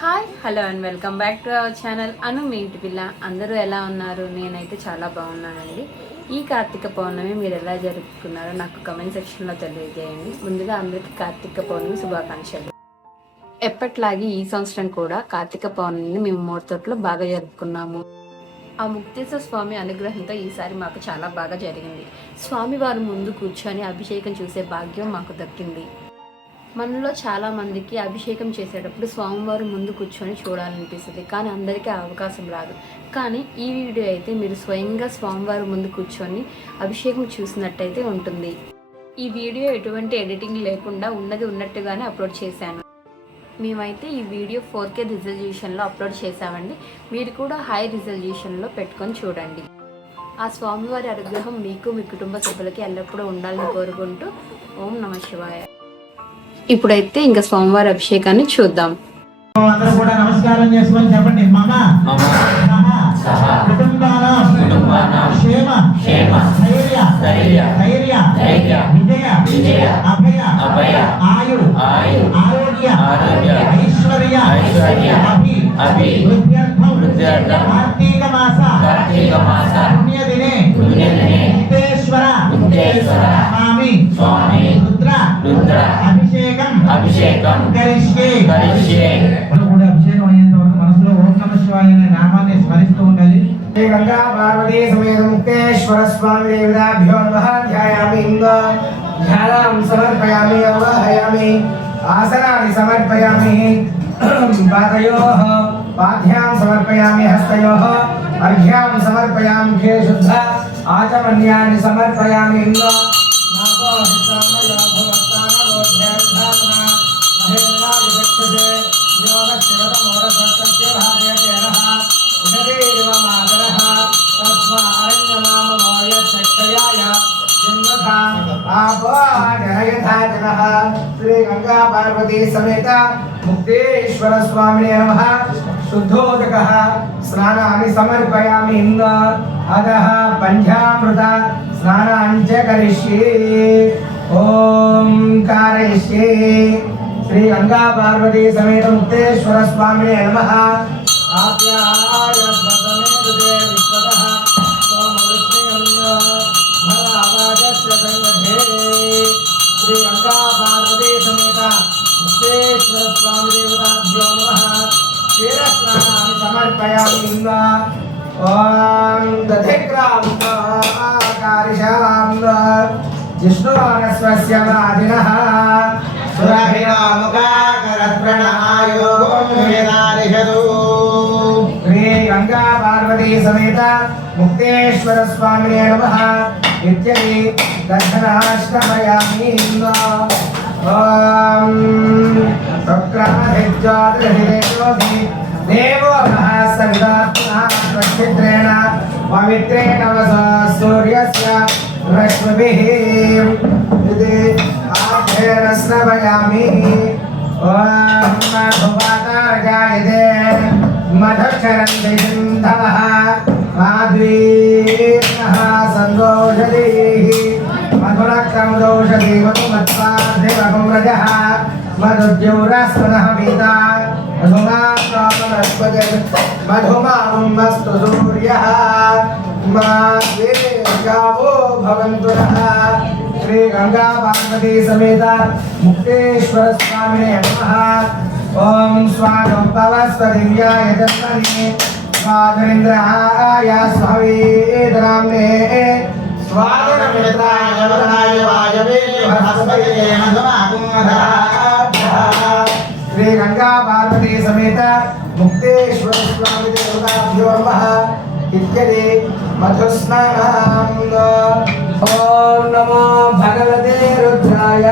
Hi hello and welcome back to our channel అను మీ ఇంటి పిల్ల. అందరూ ఎలా ఉన్నారు? నేనైతే చాలా బాగున్నానండి. ఈ కార్తీక పౌర్ణమి మీరు ఎలా జరుపుకున్నారో నాకు కమెంట్ సెక్షన్లో తెలియజేయండి. ముందుగా అందరికీ కార్తీక పౌర్ణమి శుభాకాంక్షలు. ఎప్పట్లాగే ఈ సంవత్సరం కూడా కార్తీక పౌర్ణమిని మేము మూడతోట్లో బాగా జరుపుకున్నాము. ఆ ముక్తేశ్వర స్వామి అనుగ్రహంతో ఈసారి మాకు చాలా బాగా జరిగింది. స్వామివారి ముందు కూర్చొని అభిషేకం చూసే భాగ్యం మాకు దక్కింది. మనలో చాలామందికి అభిషేకం చేసేటప్పుడు స్వామివారి ముందు కూర్చొని చూడాలనిపిస్తుంది, కానీ అందరికీ అవకాశం రాదు. కానీ ఈ వీడియో అయితే మీరు స్వయంగా స్వామివారి ముందు కూర్చొని అభిషేకం చూసినట్టయితే ఉంటుంది. ఈ వీడియో ఎటువంటి ఎడిటింగ్ లేకుండా ఉన్నది ఉన్నట్టుగానే అప్లోడ్ చేశాను. మేమైతే ఈ వీడియో 4K రిజల్యూషన్లో అప్లోడ్ చేశామండి. మీరు కూడా హై రిజల్యూషన్లో పెట్టుకొని చూడండి. ఆ స్వామివారి అనుగ్రహం మీకు మీ కుటుంబ సభ్యులకి ఎల్లప్పుడూ ఉండాలని కోరుకుంటూ ఓం నమః శివాయ. ఇప్పుడైతే ఇంకా స్వామివారి అభిషేకాన్ని చూద్దాం. అందరూ కూడా నమస్కారం చేసుకొని చెప్పండి. మమ కుటుంబానాం క్షేమ ధైర్య విజయ అభయ ఆయు ఆరోగ్య ఐశ్వర్య వృద్ధ్యర్థం కార్తీక మాస పుణ్యదినే స్వామి రుద్ర అభిషేకం కరిష్యే కూడా అభిషేకం అయ్యేంత వరకు మనసులో ఓం నమః శివాయ అనే నామాన్ని స్మరిస్తూ ఉండాలి. శ్రీ గంగా పార్వతీ సమేత ముక్తేశ్వర స్వామి దేవతాభ్యో నమః. ధ్యాయామి ధ్యానం సమర్పయామి అవగాహయామి ఆసనాన్ని సమర్పయామి పాదయోః పాద్యాం సమర్పయామి హస్తయోః అర్ఘ్యాం సమర్పయామి ఘే శుద్ధ ఆచమన్యాన్ని సమర్పయామి శ్రీ గంగా పార్వతీ సమేత ముక్తేశ్వర స్వామి నమః. శుద్ధోదక స్నానాన్ని సమర్పయామి అదః పంచామృత స్నానాంచ కరిష్యే ఓం కారయిష్యే. శ్రీ గంగా పార్వతీ సమేత ముక్తేశ్వర స్వామి నమః. శ్రీ గంగా పార్వతీ సమేత ముక్తేశ్వర స్వామి దేవతాభ్యో నమః. క్షీరస్నానాన్ని సమర్పయామి ఓం దధిగ్రాంకారిషాం జిష్ణువానస్వస్య వాదినః శ్రీ గంగా పార్వతీ సమేత ముక్తేశ్వర స్వామి నమః. ఇత్యది దర్శనాష్టమయామి ఓం శుక్రమధిజ్యోతిరధిదేవోధి దేవో సవితాత్మేణ పవిత్రేణ వసా సూర్యస్య రశ్మిభిః ఇది ఆభేన స్నవయామి. ఓం మధువాతారజాయతే మధుక్షరంతి సింధవః మాధ్వీర్ణః సందోషదీః మధురక్రమదోషదీ మధుమత్పార్థివహుమ్రజః మధుద్యూరస్వనః పీతా మధుమామస్తు సూర్యః మాధ్వీర్గావో భవంతు నః. శ్రీ గంగా పార్వతీ సమేత ముక్తేశ్వర స్వామి నమః. ఓం స్వానుపవస్వదివ్యాయ జన్మనే స్వాధరింద్రాయ స్వవేదనామ్నే స్వాధరమిత్రాయ వరాయ వాయవే బృహస్పతయే శ్రీ గంగా పార్వతీ సమేత ముక్తేశ్వర స్వామి దేవతాభ్యో నమః. ఇత్యది మధుస్నానం. ఓం నమో భగవతే రుద్రాయ.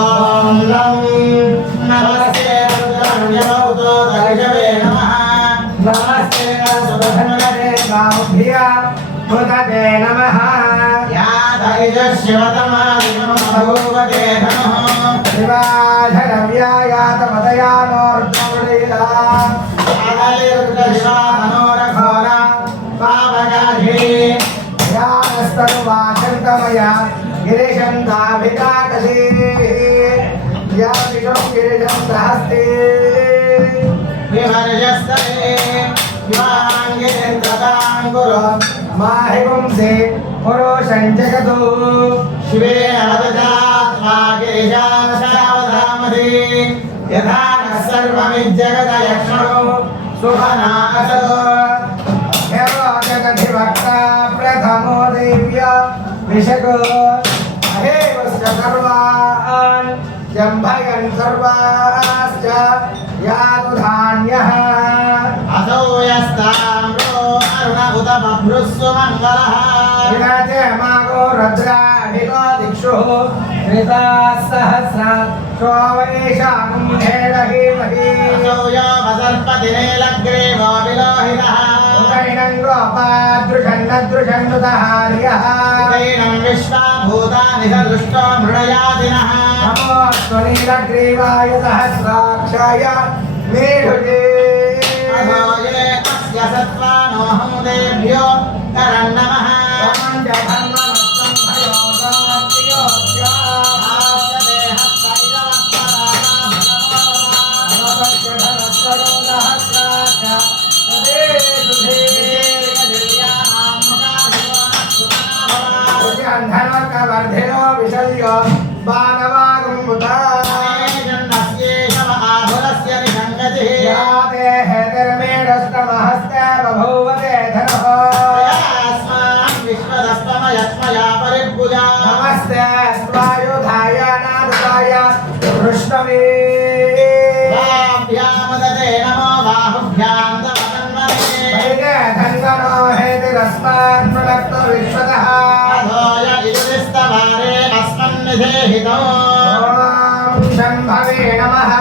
ఓం నమస్తే రుద్రాయ నమః. నమస్తే సుధన్వనే కాముభ్య ముదతే నమః. యా ధైర్యశివతమాదినమభూవతే నమః. శివాధరవ్యాయాతమదయానోర్ధములీలా ఆదలిరుద్రశివానోరఘోర పావగాధి యానస్తనువాశంతమయ గిరిశం దాభికాకశీ యా విషం గిరిశం సహస్తే विमर्शस्तरे युवाङ्गेन्द्रताङ्कुरो माहि पुंसे पुरुषं जगतो शिवेन वदजात्मा केशावधामधि यथा नः सर्वमिज्जगत यक्ष्मणो सुखनासतो जगधिवक्ता प्रथमो देव्य विशको अहेवस्य सर्वान् जम्भयन् सर्वाश्च यातु धान्यः असौ यस्ताम्रो अरुणभुतमभ्रुस्व मङ्गलः विराजमागो रुद्राभिको दिक्षुः त्रिताः सहस्रा सोमैषाकं हेलहीमहि असौ यो वसर्पतिरेलग्रे गोविलोहितः उदैनं गोपादृशन्नदृशन्नुतहार्यः उदैनं विश्वाभूतानि सदृष्टो मृडयादिनः नमोऽस्तु नीलग्रीवाय सहस्राक्षाय मेढुजे अधोये अस्य सत्त्वानोऽहं देभ्यो करन्नमः वर्धिनो विशल्यो बाणवागुम्बुतायेषव आभुरस्य निषङ्गतिः याते हेतर्मेढस्तमहस्ते बभूवते धनः अस्मान् विश्वदस्तमयस्मया परिपूजा नमस्ते स्वायुधाय नादुताय कृष्णवे बाभ्यामुदते नमो बाहुभ्यां तवतन्वने वैदे धन्वनो हेतिरस्मान् प्रलक्तो विश्वतः वारे अस्मन्निधेहितो शम्भवे नमः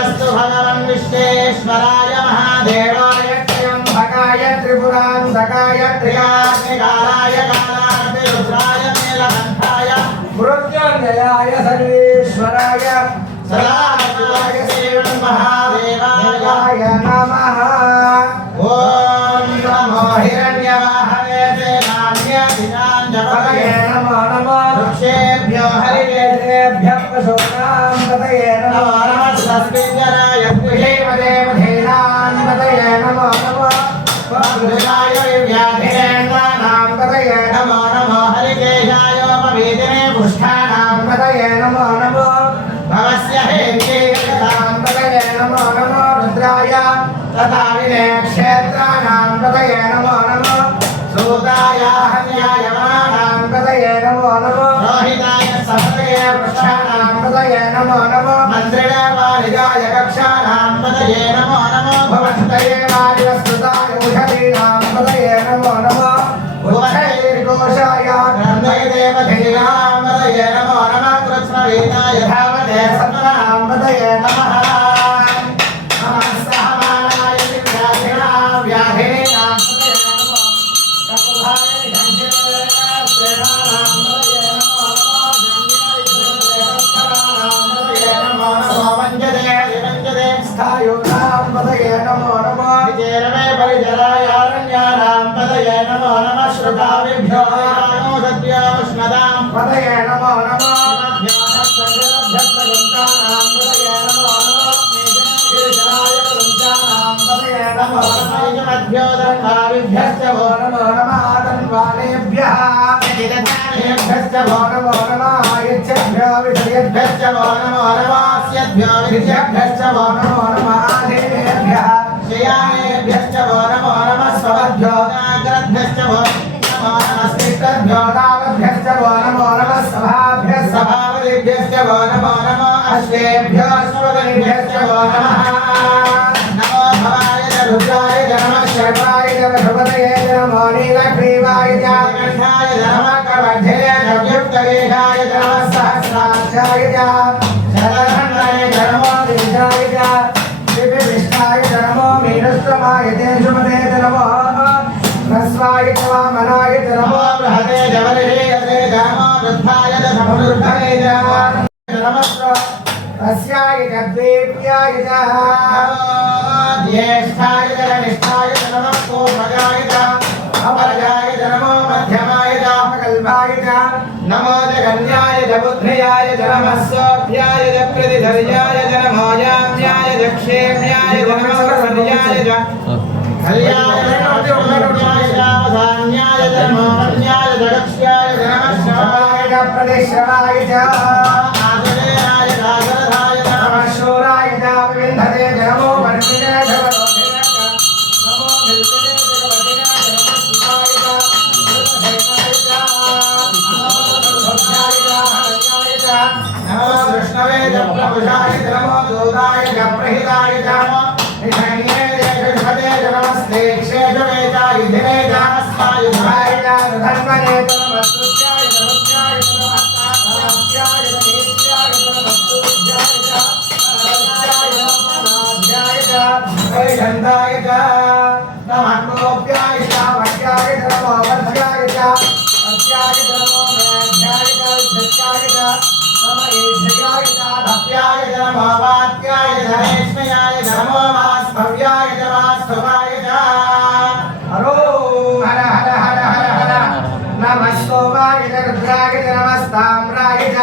अस्तु भगवन् विश्वेश्वराय महादेवाय त्र्यम्बकाय त्रिपुरान्तकाय त्र्याग्निकालाय कालाग्निरुद्राय नीलकण्ठाय मृत्युञ्जयाय सर्वेश्वराय सदाशिवाय श्रीमन्महादेवाय नमः ॐ नमो हिरण्यवाहने तेनान्यधिनाञ्जपतये नमो नमः वृक्षेभ्यो हरिकेशेभ्यः पशूनां पतये नमो नमः सस्मिञ्जनाय गृहेमदेवधीनां पतये नमो नमः वृक्षाय व्याधिरेन्द्राणां पतये नमो नमः हरिकेशायोपवीतिने पुष्ठानां पतये नमो नमः भवस्य हेमकेशां पतये नमो नमः रुद्राय तथा विनेक्षेत्राणां पतये नमो नमः सूताय हन्याय मानां पतये नमो नमः रोहिताय सपतये वृक्षाणां पतये नमो नमः मन्त्रिणे वारिजाय कक्षाणां पतये नमो नमः भवन्तये वारिवस्तुताय उषधीनां पतये नमो नमः उच्छैर्घोषाय ग्रन्थयदेवधीनां पतये नमो नमः कृत्स्नवीताय धावते सत्त्वानां पतये नमः नमस्सहमानाय विद्याधिनां व्याधिनां पतये नमो नमः विजयरमे परिजरायारण्यानां पतये नमो नमः श्रुताविभ्यो सद्यो उष्णदां पतये नमो नमः ध्यानसंगभ्यस्तगुन्तानां पतये नमो नमः मेजनाय गुन्तानां पतये नमो नमः मध्योदर्भाविभ्यश्च वो नमो नमः तन्वालेभ्यः यदिदधानेभ्यश्च वो नमो नमः यच्छभ्यो विषयेभ्यश्च वो नमो नमः स्यद्भ्यो विषयेभ्यश्च वो नमो नमः आदेभ्यः शयानेभ्यश्च वो नमो नमः स्वभ्यो नाग्रभ्यश्च वो नमो नमः स्निग्धभ्यो नागभ्यश्च वो नमो नमः सभाभ्यः सभावलिभ्यश्च वो नमो नमः अश्वेभ्यो अश्वगलिभ्यश्च वो नमः नमो भवाय रुद्राय नमः शर्वाय नमः नमो नीलग्रीवाय कंठाय नमः कवर्धये नव्युक्तरेखाय नमः सहस्राक्षाय शतधन्वने नमो दीर्घाय दिव्यविष्टाय नमो मीनस्तमाय तेषुमते नमो ह्रस्वाय वामनाय नमो बृहते जवलिरे नमो वृद्धाय समृद्धये नमः अस्याय द्वेप्याय ज्येष्ठाय कनिष्ठाय नमः पूर्वजाय अमरजाय नमो मध्यमाय शिवाय च नमो जगन्याय च बुद्ध्याय च नमः सोऽभ्याय च प्रतिधर्याय च नमो याम्याय च क्षेम्याय च नमः सर्वज्ञाय च कल्याय च धान्याय च नमो अन्याय च गक्ष्याय च नमः शिवाय च प्रतिश्रवाय च आदरेयाय च आदरधाय च नमः शूराय च विविधते च नमो वर्णिने च वरोधिने च नमो भिल्लिने च वदिने च नमः शिवाय च बुद्धदेवाय च नमो कृष्णवे च प्रभुषाय च नमो दूताय च प्रहिताय च नमो निधन्ये च कृष्णते च नमस्ते क्षेषवे च युधिने च अस्मायुधाय च धन्वने च नमस्तुत्याय च रुद्राय च नमस्ताभ्याय च नीत्याय च नमस्तुभ्याय च अनाध्याय च अनाध्याय च परिषन्दाय च नमः गोप्याय च वड्याय च नमो वध्याय च अध्याय च नमो मेध्याय च धृत्याय च नमः च भव्याय च नमो वात्याय च धनेष्मयाय च नमो वास्भव्याय च वास्तवाय च हरो हर हर हर हर हर नमः सोमाय च रुद्राय च नमस्ताम्राय च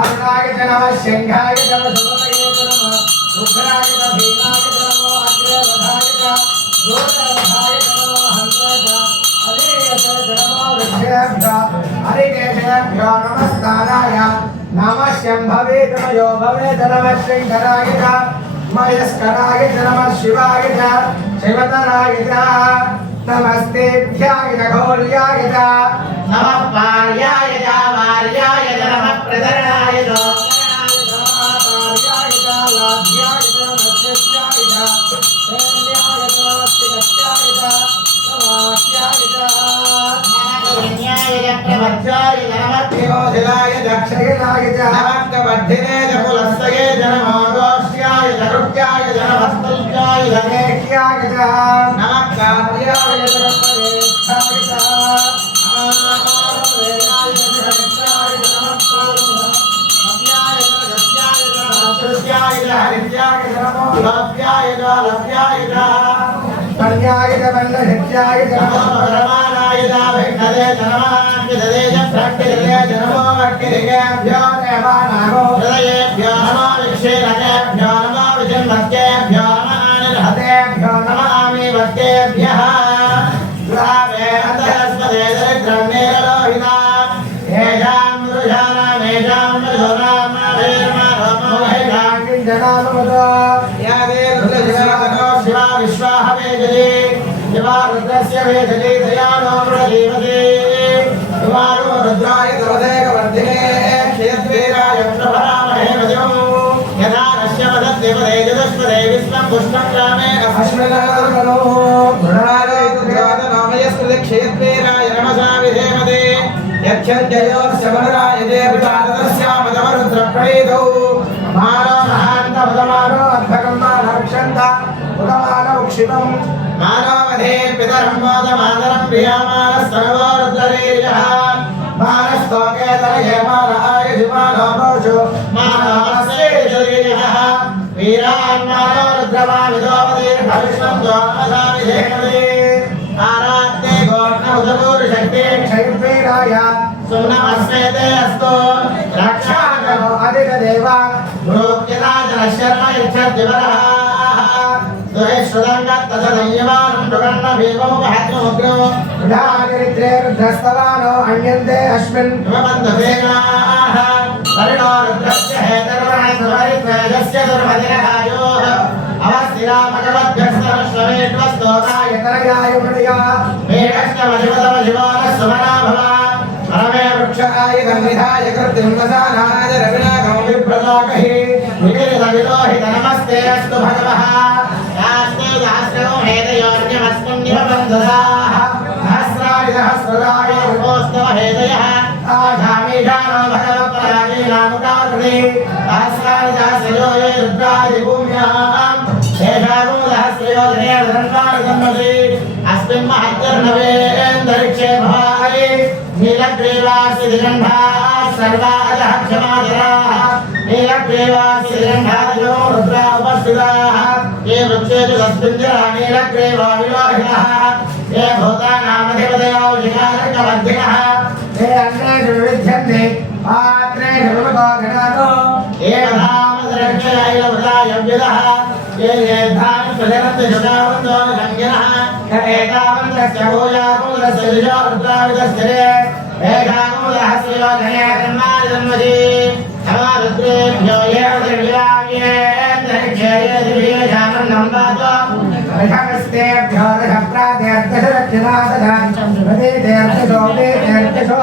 अरुणाय च नमः सिंहाय च सुमतये च नमः रुद्राय च भीमाय च नमो अग्रवधाय च दोषवधाय च नमो हन्त्राय च अलीयते च नमो वृक्षेभ्यो हरिकेशेभ्यो नमस्काराय नमः शम्भवे तमयो भवे नमः शङ्कराय च मयस्कराय च नमः शिवाय च शिवतराय च नमस्तेभ्याय च घोर्याय च नमः पार्याय च वार्याय च नमः प्रधरणाय च पार्याय च लाभ्याय च नमस्तेभ्याय च शैल्याय च नमस्तिगत्याय च नमाख्याय च नमः प्रमथ्याय च नमः त्रियोधिलाय च क्षयिलाय च नमः कवर्धिने च कुलस्थये च नमो गोष्ठ्याय च रुक्याय च नमः स्तुत्याय च नेक्याय च नमः कार्याय च परेक्षाय च नमः प्रेयाय च हरित्याय च नमः भव्याय च गत्याय च नमः श्रुत्याय च हरित्याय च नमो लभ्याय च लभ्याय च कल्याय च वल्लभित्याय च नमो परमानाय च भिन्नदे च नमः विददे च प्रकृतिदे च नमो वक्किरिकेभ्यो देवानागो हृदयेभ्यो नमो विक्षेणकेभ्यो नमो विजन्मत्येभ्यो नमः निर्हतेभ्यो नमः आमीवत्येभ्यः ग्रामे अन्तरस्पदे दरिद्रं नीरलोहिता येषां मृषाणामेषां मृषोणां वीर्मारोमोहितां किञ्जनानुमतो या देवृतशिवानो शिवा विश्वाहवेजले शिवा रुद्रस्य वेजले दयानो मृळीमते शिवानो रुद्राय तवदेकवर्धिने क्षेत्रीराय प्रभरामहे वजम् यथा नश्यवदद्विपदे चतुष्पदे विश्वं पुष्पं ग्रामे अश्विनादनो मृणालयतुर्गातनामयस्कृते क्षेत्रीराय नमसा विधेमते यच्छन्त्ययोर्शवराय देवतातस्यामदमरुद्रप्रणीतौ मानो महान्तमुदमानो अद्भकं मानरक्षन्त उदमानमुक्षितं मानो वधे पितरं मोदमातरं प्रियामानस्तनवो रुद्ररीर्यः मानस्तोकेतनये मान आयुषमानो भोषो मानो अस्येषुरीर्यः वीरान् मानो रुद्रमाविदोपदीर्भविष्णं द्वामसा विधेमते आरात्ते गोर्णमुदपूर्शक्ते क्षयवीराय सुम्नमस्मेते अस्तु रक्षाकरो अधिकदेव गुरुक्यराजनशर्म यच्छद्विवरः सुहेश्वरङ्गत्तसंयमानं दुर्गन्नभीममुपहत्ममुग्रो विधानिरित्रे रुद्रस्तवानो अन्यन्ते अस्मिन् हिमबन्धसेनाः परिणो रुद्रस्य हेतर्वणस्वरित्वेजस्य दुर्मदिनहायोः अवस्थिरामगवद्भ्यस्तरश्वमेष्वस्तोकाय तरयाय मृडया मेघष्टमशिवतमशिवोनः भव परमे वृक्षाय गन्निधाय कृतिं वसानाय रविनागं विप्रलोकहि विकिरितविलोहित नमस्ते अस्तु भगवः यास्ते सहस्रगो हेदयोर्यमस्मिन् निरबन्धुदाः सहस्राय सहस्रदाय रूपोस्तव हेदयः आधामीशानो भगवत्पराजीनामुदाकृति सहस्राय सहस्रयो ये रुद्राय भूम्याम् शेषागो सहस्रयो धनेर्धन्वानि जन्मसि अस्मिन् महत्यर्णवेन्दरिक्षे भवाय नीलग्रीवासि दिगन्धाः सर्वा अधः क्षमाधराः नीलग्रीवासि दिगन्धादिनो रुद्रा उपस्थिताः ये वृक्षेषु तस्मिञ्जरा नीलग्रीवा विलोहितः ये भूतानामधिपतयो शिखारकवर्धिनः ये एतावन्तस्य भूयाकूलस्य द्विजोरुद्राविदस्य एकाकूलः श्रीयोधने ब्रह्मादिजन्मधि नमो रुद्रेभ्यो ये दिव्याम्येऽन्तरिक्षे ये दिव्येषामन्नं वातो रथमस्तेभ्यो रथप्रातेऽर्धशरक्षिणादधान्तेऽर्धशोभेतेऽर्धशो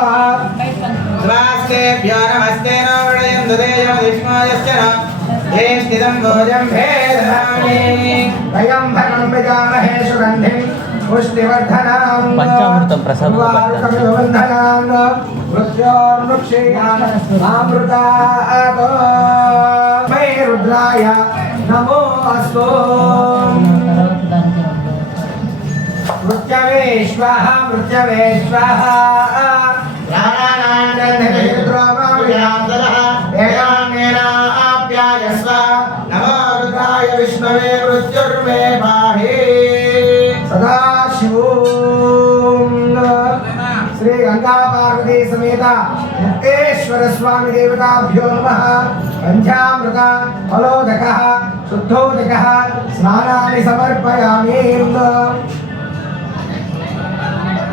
स्वास्तेभ्यो नमस्ते नो वृणयं दुदेयं विष्णोयश्च न ये स्थितं भोजं भेदधामि वयं भगं विजामहे सुगन्धिं पुष्टिवर्धनां पंचामृतं प्रसादं मृत्योर्मुक्षीयामृतातो मयि रुद्राय नमो अस्तु मृत्यवे स्वाहा मृत्यवे स्वाहा नमो रुद्राय विष्णवे मृत्युर्मे पाहि सदाशिवों श्री गंगा पार्वती समेत मुक्तेश्वर स्वामी देवताभ्यो नमः पंचामृत फलोदकः शुद्धोदकः स्नानानि समर्पयामि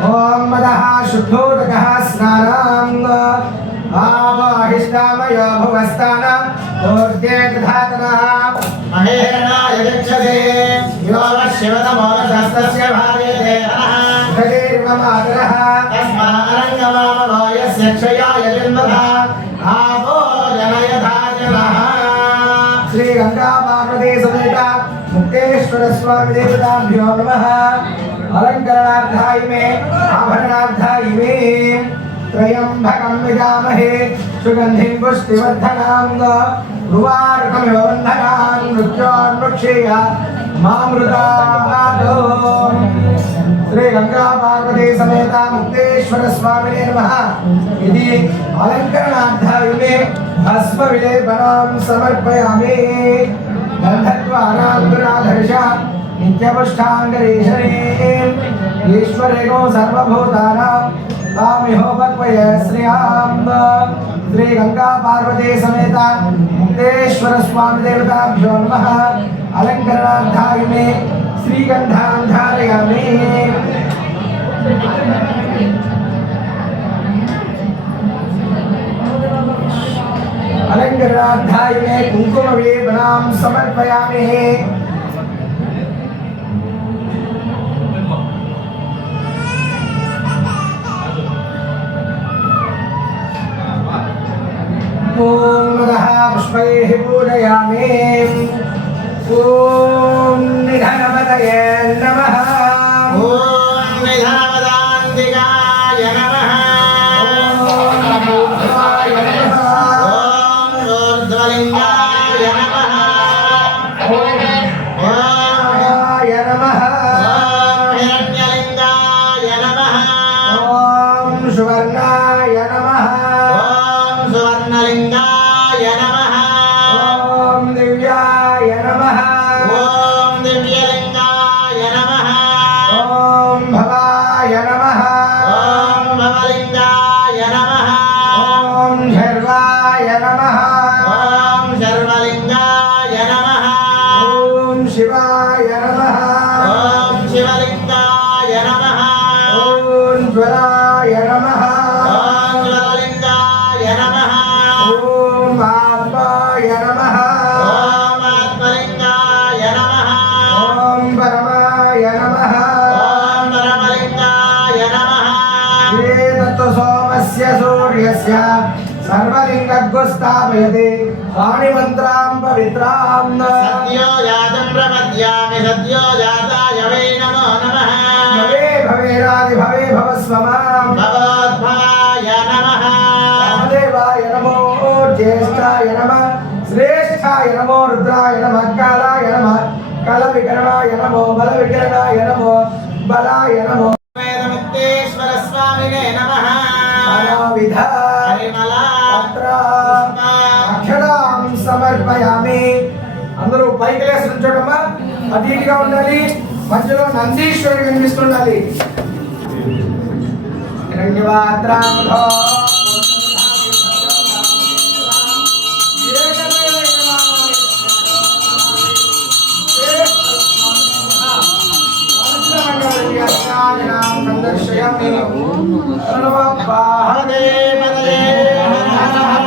ओम मदः शुद्धोदकः स्नानान् आवाहिष्ठामयो भुवस्तान ऊर्जे दधातनः महेरणाय गच्छते यो शिवतमोरसस्तस्य भार्यते हरिर्ममातरः तस्मारङ्गमामनो यस्य क्षयाय जन्मथा आपो जनयथा जनः श्री गंगा पार्वती समेत मुक्तेश्वर स्वामी देवताभ्यो नमः अलंकरणार्थाय मे आभरणार्थाय मे त्र्यंबकं यजामहे सुगंधिं पुष्टिवर्धनां गुरुवारुकमिव बन्धनां मृत्योर्मुक्षीय मामृतातो श्री गंगा पार्वती समेत मुक्तेश्वर स्वामिने नमः इति अलंकरणार्थाय मे भस्म विलेपनं समर्पयामि गन्धद्वारां गुणाधर्ष नित्यपुष्टाङ्गरीशने ईश्वरेगो सर्वभूतानां तामिहो भक्वय श्रियां श्री गंगा पार्वती समेत मुक्तेश्वर स्वामी देवताभ्यो नमः अलंकरणार्थाय मे श्रीगन्धां धारयामि अलंकरणार्थाय मे कुङ्कुमविलेपनं समर्पयामि पूर्णतः पुष्पैः पूजयामि ॐ निधनपतये नमः ॐ निधनपदान्तिकाय नमः ॐ ऊर्ध्वाय नमः ॐ ऊर्ध्वलिङ्गाय नमः ॐ ॐ नमः ॐ हिरण्यलिङ्गाय नमः ॐ सुवर्णाय नमः लिंगाय नमः ओम दिव्याय नमः ओम दिव्यलिंगाय नमः ओम भवाय नमः ओम भवलिंगाय नमः ओम शर्वाय नमः ओम शर्वलिंगाय नमः ओम शिवाय नमः ओम शिवलिंगाय नमः ओम ज्वराय नमः ओम ज्वरलिंगाय नमः ओम आत्माय नमः ओम आत्मलिंगाय नमः ओम परमाय नमः ओम परमलिंगाय नमः ये तत्तु सोमस्य सूर्यस्य सर्वलिंगगुस्थापयते वाणिमन्त्रां पवित्रां सद्यो जातं प्रपद्यामि सद्यो जाताय वै नमो नमः भवे भवेरादि भवे भवस्व मां भवोद्भवाय नमः देवाय नमो ज्येष्ठाय नमः श्रेष्ठाय नमो रुद्राय नमः कालाय नमः कालविकरणाय नमो बलविकरणाय नमो बलाय नमो वेदमुक्तेश्वर स्वामिने नमः अनाविध परिमला अक्षरां समर्पयामि అందరూ పైకి లేసి నుంచోడమ్మా అటు ఇటుగా ఉండాలి మధ్యలో నందీశ్వరుడు కనిపిస్తుండాలి హిరణ్యవాద్రాంధో सर्वबाहदेवदये हर हर